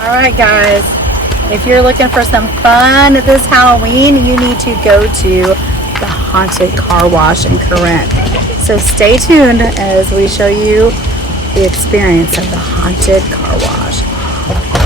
All right, guys. If you're looking for some fun this Halloween, you need to go to the Haunted Car Wash in Corinth. So stay tuned as we show you the experience of the Haunted Car Wash.